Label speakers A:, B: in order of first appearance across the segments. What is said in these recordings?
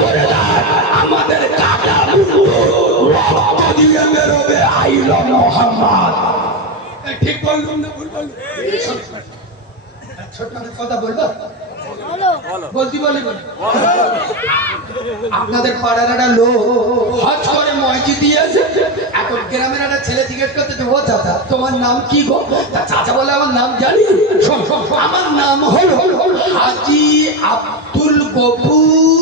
A: করে দেয়। আমাদের কাটা রক্ত দিয়ে বেরোবে আইল মোহাম্মদ।
B: ঠিক বললাম না ভুল বললাম? ছোট কথা বলব? বলতে বলি। বলি আপনাদের পাড়ার একটা লোক হজ করে মসজিদ দিয়েছে এখন গ্রামের একটা ছেলে জিজ্ঞেস করতে তো ও চাচা তোমার নাম কি গো? তা চাচা বলে আমার নাম জানি আমার নাম হলো হাজি আব্দুল গফুর।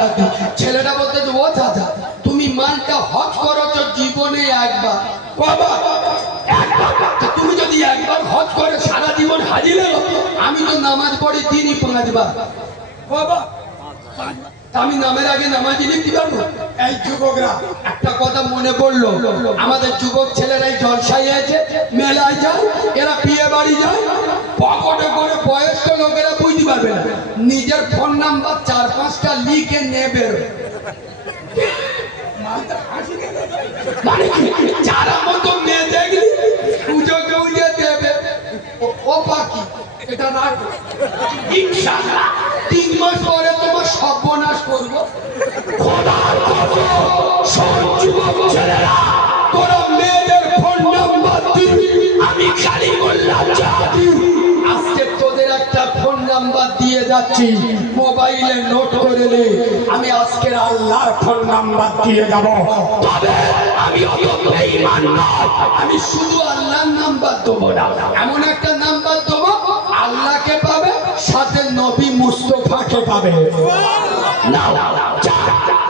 B: লাগাতে ছেলেটা বলতে ও চাচা, তুমি মানটা হজ করেছ জীবনে একবার। বাবা তুমি যদি একবার হজ করে সারা জীবন হাজি আমি তো নামাজ পড়ি দিনই পাঁচবার। বাবা আমি নামের আগে নামাজি লিখতে পারব? এই যুবকরা, একটা কথা মনে পড়ল। আমাদের যুবক ছেলেরাই জলসাই আছে, মেলায় যায়, এরা বিয়ে বাড়ি যায়। পকেটে করে বয়স্ক লোকেরা বুঝতে পারবে না। নিজের ফোন নাম্বার চার পাঁচটা লিখে নেবে। মানে তিন মাস পরে আজকে তোদের একটা ফোন নাম্বার দিয়ে যাচ্ছি মোবাইলে নোট করে নে আমি আজকের আল্লাহর ফোন নাম্বার দিয়ে যাব
A: তবে আমি অত বেঈমান নয়
B: আমি শুধু আল্লাহর নাম্বার দেবো না এমন একটা নাম্বার দেবো আল্লাহকে পাবে সাথে নবী মুস্তফাকে পাবে
A: নাও চার বারো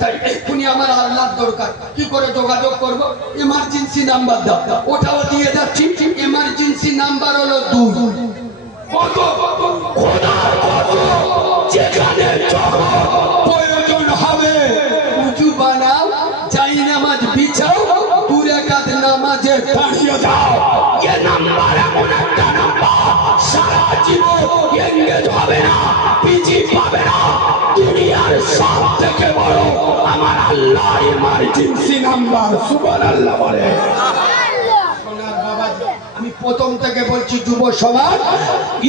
B: তাই এক্ষুনি আমার আল্লাহর দরকার। কি করে যোগাযোগ করব? ইমার্জেন্সি নাম্বার দাও। ওটাও দিয়ে যাচ্ছি। ইমার্জেন্সি নাম্বার হলো দুই।
A: কত? খোদার কসম যেখানে
B: প্রয়োজন হবে। উঁচু বানাও চাই নামাজ বিছাও দূরে কাত নামাজে দাঁড়িয়ে যাও।
A: এ নাম্বার এমন একটা নাম্বার। সারা জীবন এঙ্গেজ আমার ইমার্জেন্সি নাম্বার সুবহান আল্লাহ বলে
B: আমি প্রথম থেকে বলছি যুব সমাজ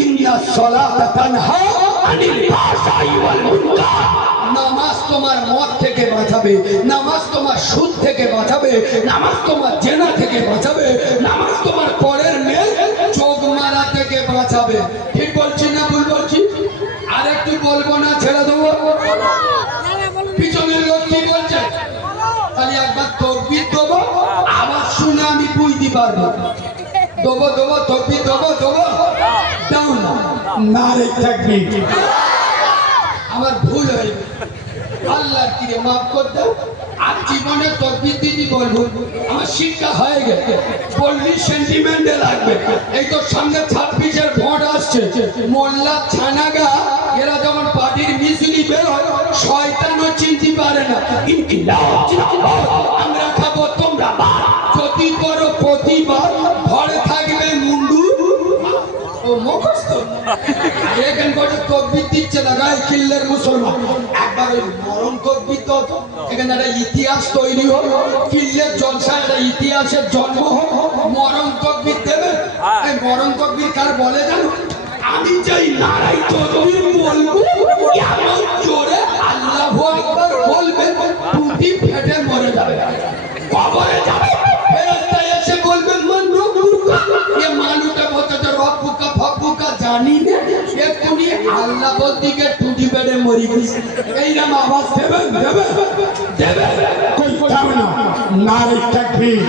B: ইন্না সলাত তানহা
A: আনিল ফাহশাই ওয়াল মুনকার।
B: নামাজ তোমার মদ থেকে বাঁচাবে নামাজ তোমার সুদ থেকে বাঁচাবে নামাজ তোমার জেনা থেকে বাঁচাবে নামাজ তোমার পরের মেয়ে চোখ মারা থেকে বাঁচাবে। ঠিক বলছি না ভুল বলছি আর একটু বলব না ছেড়ে দেবো পিছনের লোক কি বলছে তাহলে একবার তকবির দেবো আবার শুনে আমি বুঝতে পারব দেবো দেবো তকবির দেবো দেবো। দাও না না আমার ভুল হয়ে। আল্লাহর কিরে মাফ কর দাও, আর জীবনে তকবির দিদি বলব আমার শিক্ষা হয়ে গেছে। বললি সেন্টিমেন্টে লাগবে। এই তো সামনে ছাব্বিশের ভোট আসছে। মোল্লা, ছানাগা, এরা যেমন পার্টির মিছিল বেরোয় শয়তানও চিনতে পারে না। আমরা খাব, তোমরা ভাত। যদি করো প্রতিবার ঘরে থাকবে মুন্ডু। ও মুখস্থ? এখান করে তকবির দিচ্ছে না গায়ে কিল্লের মুসলমান। একবার ওই মরণ তকবির তো এখানে একটা ইতিহাস তৈরি হোক কিল্লের জলসা একটা ইতিহাসের জন্ম হোক মরণ তকবির দেবে। এই মরণ তকবির কার বলে জানো? আমি চাই নারাই তকবির বলব এমন জোরে আল্লাহ একবার বলবে টুটি ফেটে মরে যাবে। কবরে যাবে। আল্লাহ দিকে টুটি ফেটে মরি এইরকম আওয়াজ দেবে দেবে না
A: নারী তাকবীর।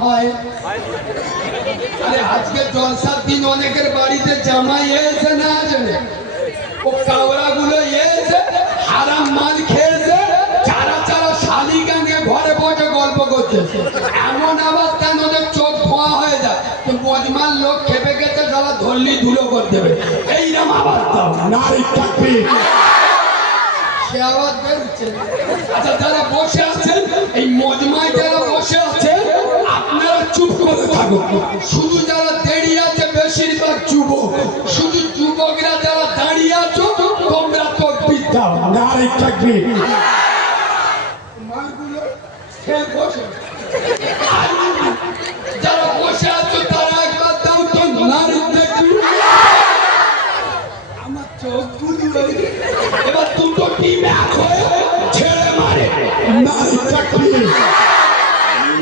B: হয়। আরে আজকে জলসার দিন অনেকের বাড়িতে জামাই এসে না জানে? ও কাওড়া গুলো করে দেবে। এইরকম আবার দাও
A: নারী
B: সে বেরোচ্ছে। আচ্ছা যারা বসে আছেন এই মজমায় যারা বসে আছেন আপনারা চুপ করে থাকুন। শুধু যারা দাঁড়িয়ে আছে বেশিরভাগ যুবক। শুধু যুবকরা যারা দাঁড়িয়ে আছো তোমরা তো বিদ্যা
A: নারী তাকবীর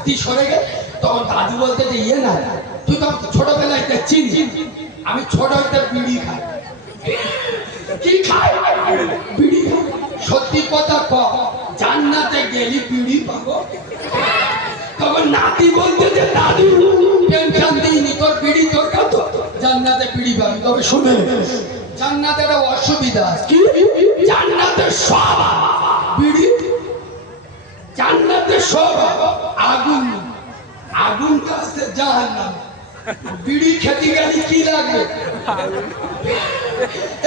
B: নাতি সরে গে তখন দাদু বলতে যে ইয়ে না, তুই তো ছোটবেলায় একটা চিনি, আমি ছোট হইতে বিড়ি খাই। কি খাই? বিড়ি খাই। সত্যি কথা ক, জান্নাতে গেলি বিড়ি পাবো। তখন নাতি বলতে যে, দাদু, টেনশন দিইনি, তোর বিড়ি তোর কত জান্নাতে বিড়ি পাবি। তবে শুনে জান্নাতে একটা অসুবিধা। কি? জান্নাতে সব বিড়ি জান্নাতে সব আগুন। আগুনটা আছে জাহান্নাম। বিড়ি খেতে গেলে কি লাগবে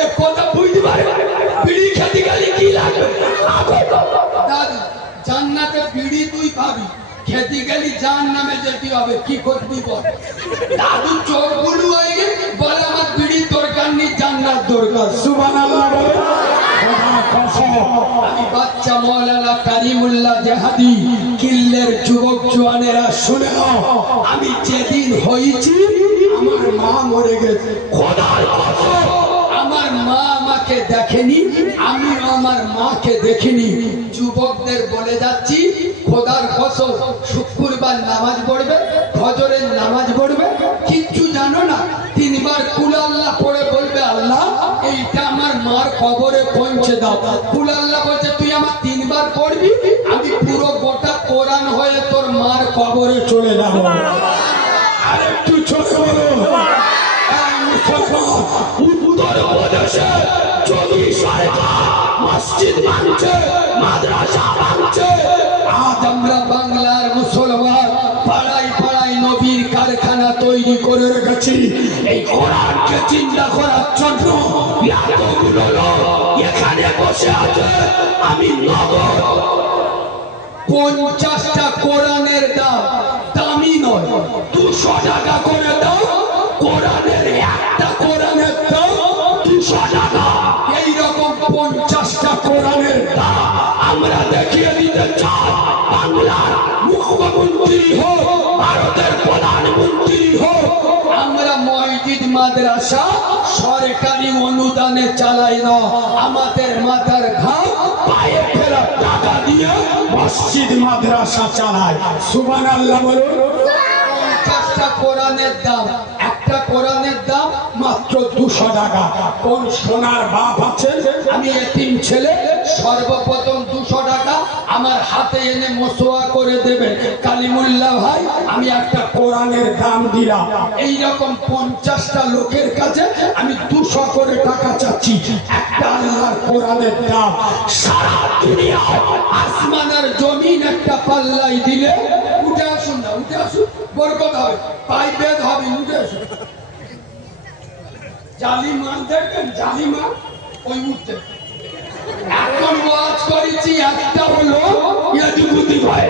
B: এ কথা বুঝতে পারে বিড়ি খেতে গেলে কি লাগবে দাদি, জান্নাতে বিড়ি তুই পাবি। খেতে গেলি জাহান্নামে নামে যেতে হবে। কি করবি বল? মা আমাকে দেখেনি, আমি আমার মাকে দেখিনি। যুবকদের বলে যাচ্ছি, খোদার কসম শুক্রবার নামাজ পড়বে, ফজরের নামাজ পড়বে। কিচ্ছু জানো না, তিনবার কুল আল্লাহ পড়ে বলবে, আল্লাহ, এইটা আমার মার কবরে পৌঁছে দাও। কুল আল্লাহ বলছে, তুই আমার তিনবার পড়বি, আমি পুরো গোটা কোরআন হয়ে তোর মার কবরে চলে যাব
A: আরেকটু ছোট বলো
B: এই মুসলমান, বাংলার মুসলমান পাড়ায় পাড়ায় নবীর কারখানা তৈরি করে রেখেছি
A: এই কোরআনকে চিন্তা করার জন্য এতগুলো লোক এখানে বসে আছে আমি নগদ
B: পঞ্চাশটা কোরআনের দাম দামি নয়।
A: দুশো টাকা করে দাও, কোরআনের দেখিয়ে দিতে বাংলার মুখ্যমন্ত্রী হোক, ভারতের প্রধানমন্ত্রী হোক।
B: আমরা মসজিদ, মাদ্রাসা সরকারি অনুদানে চালাই না। আমাদের মাথার ঘাম
A: পায়ে ফেরা টাকা দিয়ে মসজিদ, মাদ্রাসা চালায় সুবান আল্লাহ বলুন।
B: পঞ্চাশটা কোরআনের দাম, একটা কোরআনের দাম মাত্র দুশো টাকা। কোন সোনার বাপ আছে আমি এতিম ছেলে। সর্বপ্রথম দুশো টাকা আমার হাতে এনে মসোয়া করে দেবেন কালিমুল্লাহ ভাই, আমি একটা কোরআনের দাম দিলাম। এইরকম পঞ্চাশটা লোকের কাছে আমি দুশো করে টাকা চাচ্ছি। একটা কোরআনের দাম। আসমানের জমিন একটা পাল্লাই দিলে, উঠে আসুন না, উঠে আসুন। বরকত হবে পাই বেদ হবে, উঠে আসুন। জালিমা দেখবেন জালিমা ওই উঠতে এখন ওয়াজ করেছি একটা হলো
A: ইয়াদুবুতি হয়